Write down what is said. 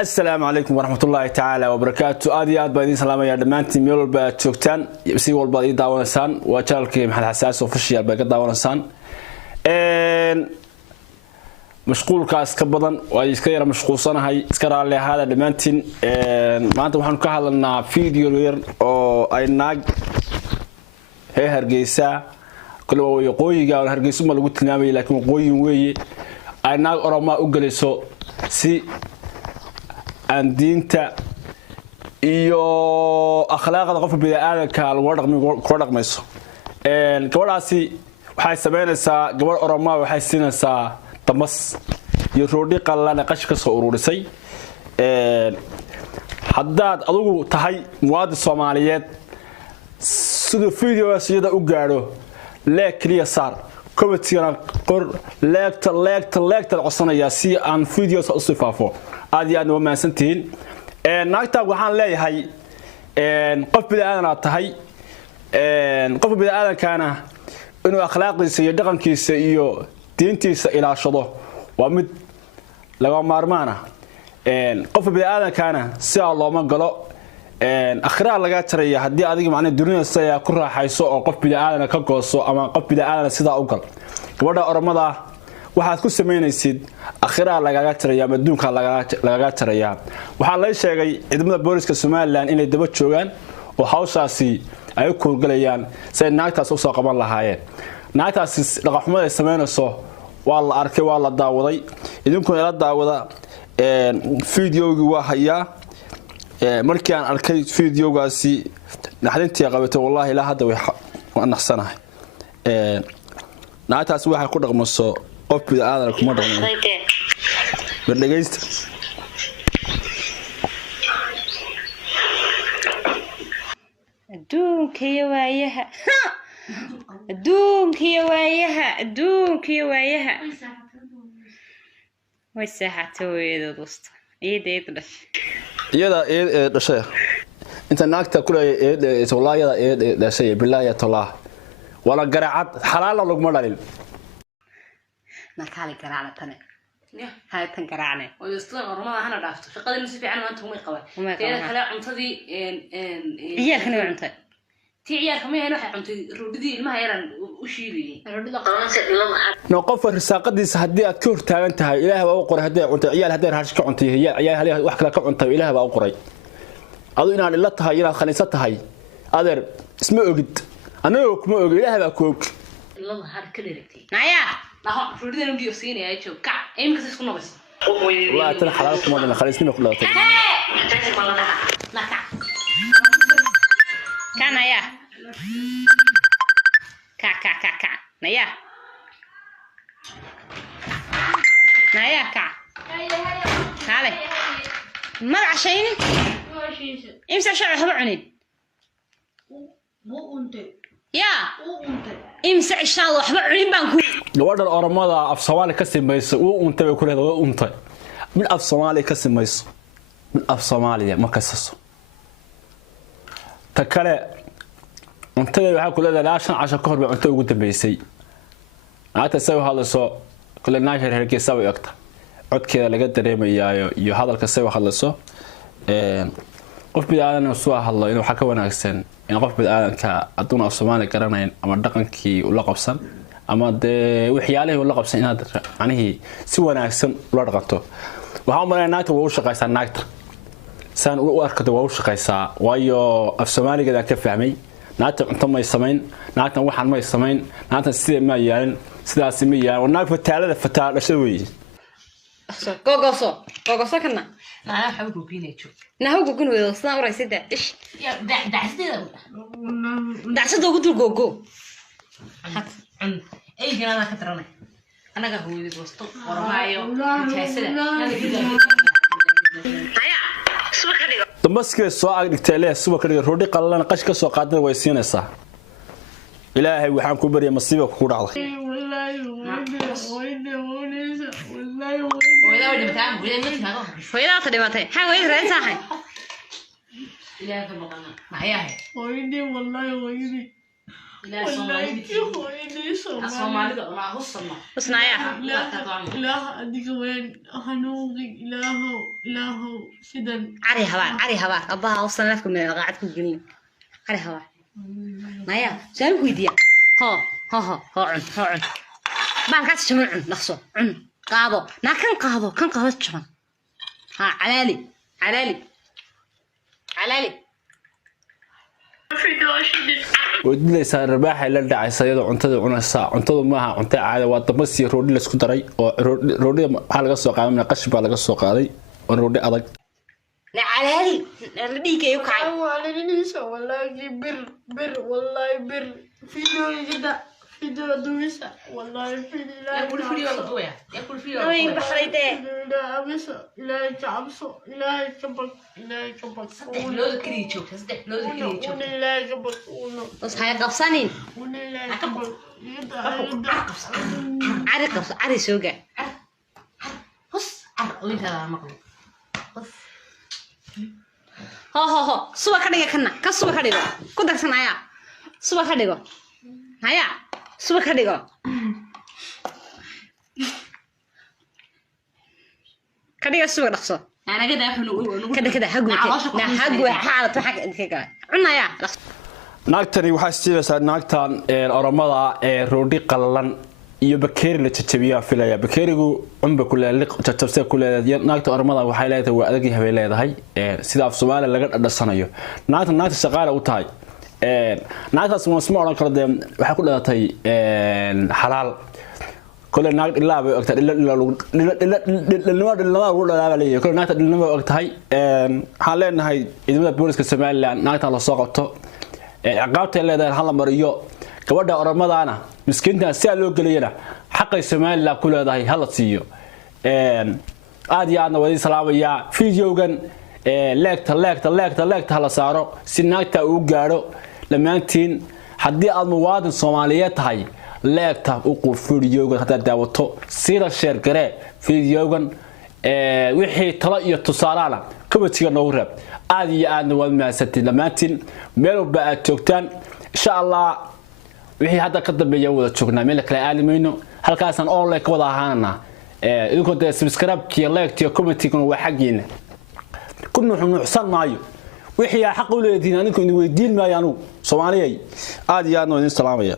السلام عليكم ورحمة الله تعالى وبركاته. آدي آد بايدين سلام يا دمانتي ميول بتشوكتان يبسي والباقي داونسان وشارك محل حساس وفشيال باقي داونسان مشغول كاس كبدن ويسكير مشغول صنع هاي سكر على هذا دمانتين ما أنت وحنا كهلنا فيديو غير أو أي ناق هي هرجيسة كل هو يقوي قال هرجيسة ما لقيت نامي لكن قوي ويي أي ناق أرما أجلسوا سي أن دينتا iyo akhlaaqda qofka bini'aadamka lagu dhaqmayso gabadhaasi waxay sameynaysaa gabadh Oromo waxay siinaysaa tamas iyo roodhi qallalan qash ka soo ururisay haddaad adigu tahay muwaadin Soomaaliyeed sidoo fiidiyogaasiyada u gaaro leekliya saar comment-kana qor leegta codsanaya si aan fiidiyoos u sifaafo aad iyo aad u maasantiin naagta waxaan leeyahay qof bini'aadan tahay qof bini'aadankana inuu akhlaaqdiisa iyo dhaqankiisa iyo diintiisa ilaashado waa mid laga maarmaana qof bini'aadankana si looma galo akhira laga taraya hadii adiga macna dunida ku raaxayso oo qof bini'aadan ka gooso ama qof bini'aadan sida u gal gabadha Oromada waxaad ku sameynaysid akhira lagaga taraya adduunka lagaga taraya waxa la sheegay ciidamada booliska Soomaaliland inay daba joogan oo hawshaasi ay ku galayaan say naagtaas u soo qaban lahaayeen naagtaas dhaqaxumada ay sameynayso waa la arkay waa la daawaday idinku ila daawada fiidiyowgi waa hayaa markii aan arkay fiidiyowgaasi naxdintii qabatay wallahi la hadda way naxsanahay naagtaas waxa ku dhaqmayso qof bini'aadan kuma dhaqmo bardhageysta adduunkiyo waayaha way saaxatay weedo dosta iyada dhashay inta naagta kuleeyay Soomaaliya dhashay billahi taala wala garaacad xalaal lagu ma dhalin markaali garaacna tan هاي تنقرعني ويستلم الرمضة هنا دافت شقة المسيف عنه أنتم ما يقبل كذا خلاء عمتدي عيال كانوا عمتي تي عيال كم هنا واحد عمتي ردي ما هيرن وشيلي ردي قرانس نوقف الرساقديس هدي أذكر تاعتها إله بقى قري هدي عمتي عيال هدي هرشك عمتي هي عيال هلي واحد لك عمتي إله بقى قري أظن أن اللتها إلى خليصتها هي هذا اسمه أجد أنا يوك ما أجد إله بقى كوك الله هذا كله ركتي نايا لا ردي نمدي يصيني يا شو كع إيه مكسر سكون بس والله ترى حلالك ما أنا خليصني كلها لا كع كع نايا كع نايا كع هالي ما عشيني إمسك شعر هبع عنين يا إمسك إن الله هبع عنين بانكو gabadhan Oromada af Soomaali ka sameeyay uu untay ku leedahay untay min af Soomaali ka sameeyay min af Soomaaliya ma kasaso ta kale untada waxa ku leedahay laashan casho ka hor bay unta ugu dambeysay aata say hadlayso kule naashir herkiisa way ogta codkeeda laga dareemayo iyo hadalka say hadlayso qof bini'aadan soo hadlo inuu waxa ka wanaagsan in qof bini'aadanka aduun af Soomaali garanayn ama dhaqankii uu la qabsan ama de waxyaalaha uu la qabsan inaad anihi si wanaagsan ula dhaqanto waxa ma naagta waa u shaqaysaa naagta san u arkado waa u shaqaysaa waayo af Soomaaliga ka fahmay naagta inta ma sameyn naagta waxaan ma sameyn naagta sidee ma yaalin sidaas ma yaalin naag fataalada dhashay weey gogoso kana أنا حبك وكيني شو نهوكو كنو يوصلنا ورئيسي إيش يا دعسة دوغو دول جوجو عند أي جنا أنا خطرنا أنا قهوة دي بوستو ورمايو كيسة دمسك soo agdhigtay leeyahay suba kaliya roodhi qallalan qash ka soo qaadana way siinaysaa ilaahay waxaan ku bariyay masiibo ku dhacday وإذا تدمتي حاول يرين صاحي إلى في المقام ما هي ويدي والله ويدي إلى Soomaalida ma husna husnaya إله أديك وين هنوغي إله سيدن عري هبار أباها وصلنا لكم قاعدكم جنين عري هبار نايا سألوا ويديا ها عن ما كاس شمن عن نخصو عن قابو نا كان قابو شمن ها علالي ودليسا رباح لا دعaysa iyadoo cuntada cunaysa cuntada maaha cunta caadi waa dabasi roodhi la isku daray oo roodhi waxa laga soo qaaday qashib baa laga soo qaaday oo roodhi adag لا علالي رديك يوكاي والله بر فيديو كده فيديو دويسة والله ياكل فيديو دويا ياكل فيديو وين بحريته لا أبسه لا تعبسه لا كبك لوز كريتشو لوز كريتشو لا كبك بس هاي قفصانين لا كبك عري سوقه بص وانت مقلوب بص ها سوى كدغه كنا كسوى كدغه كدغسن ايا سوى كدغه هيا سوى كدغه كدغه سوى دخسو انا كده احنا كده هغو حالته حق انت كده عنايا naagtani waxa isticmaalaysaa naagtan oramada roodhi qallalan iyo bakeeri la jajabiyo filaya bakeerigu cunba ku leeyahay jajabse ku leeyahay naagta oramada waxay leedahay waa adag yahay leedahay sida af Soomaaliya laga dhadhasanayo naagta shaqaale u tahay naagtaas ma soo oran karo waxa ku dhalatay xalaal kole naag ilaa bay ogtahay ilaa ugu dhalaabay kole naagta ilaa ogtahay waxaan leenahay ciidamada booliska Soomaaliland naagta la soo qabto عقابته leedahay hal mariyo gabadha oramadaana miskiinta si loo galiyana xaqay Soomaaliland la ku leedahay hal siiyo aad iyo aadna wadi salaamaya fiidiyogan leegta hala saaro si naagta uu gaaro lamaantiin hadii aad muwaadin Soomaaliyeed tahay leegta u qof fiidiyogan hada daawato sida share gare fiidiyogan wixii talo iyo tusaalaana kabatiga noo reeb aad iyo aadna wad maasantiin lamaantiin meel walba aad joogtaan insha Allah wixii hadda ka dambeeya wada joognaa meel kale aalimayno halkaasaan online ka wada ahaanana idinku de subscribe ki like ki comment kuna waa xaqiina kunnu nuuxsan maayo wixii xaq u leeyahay anigu in weydiin maayo anu Soomaaliyay aad iyo aadna idin salaamaya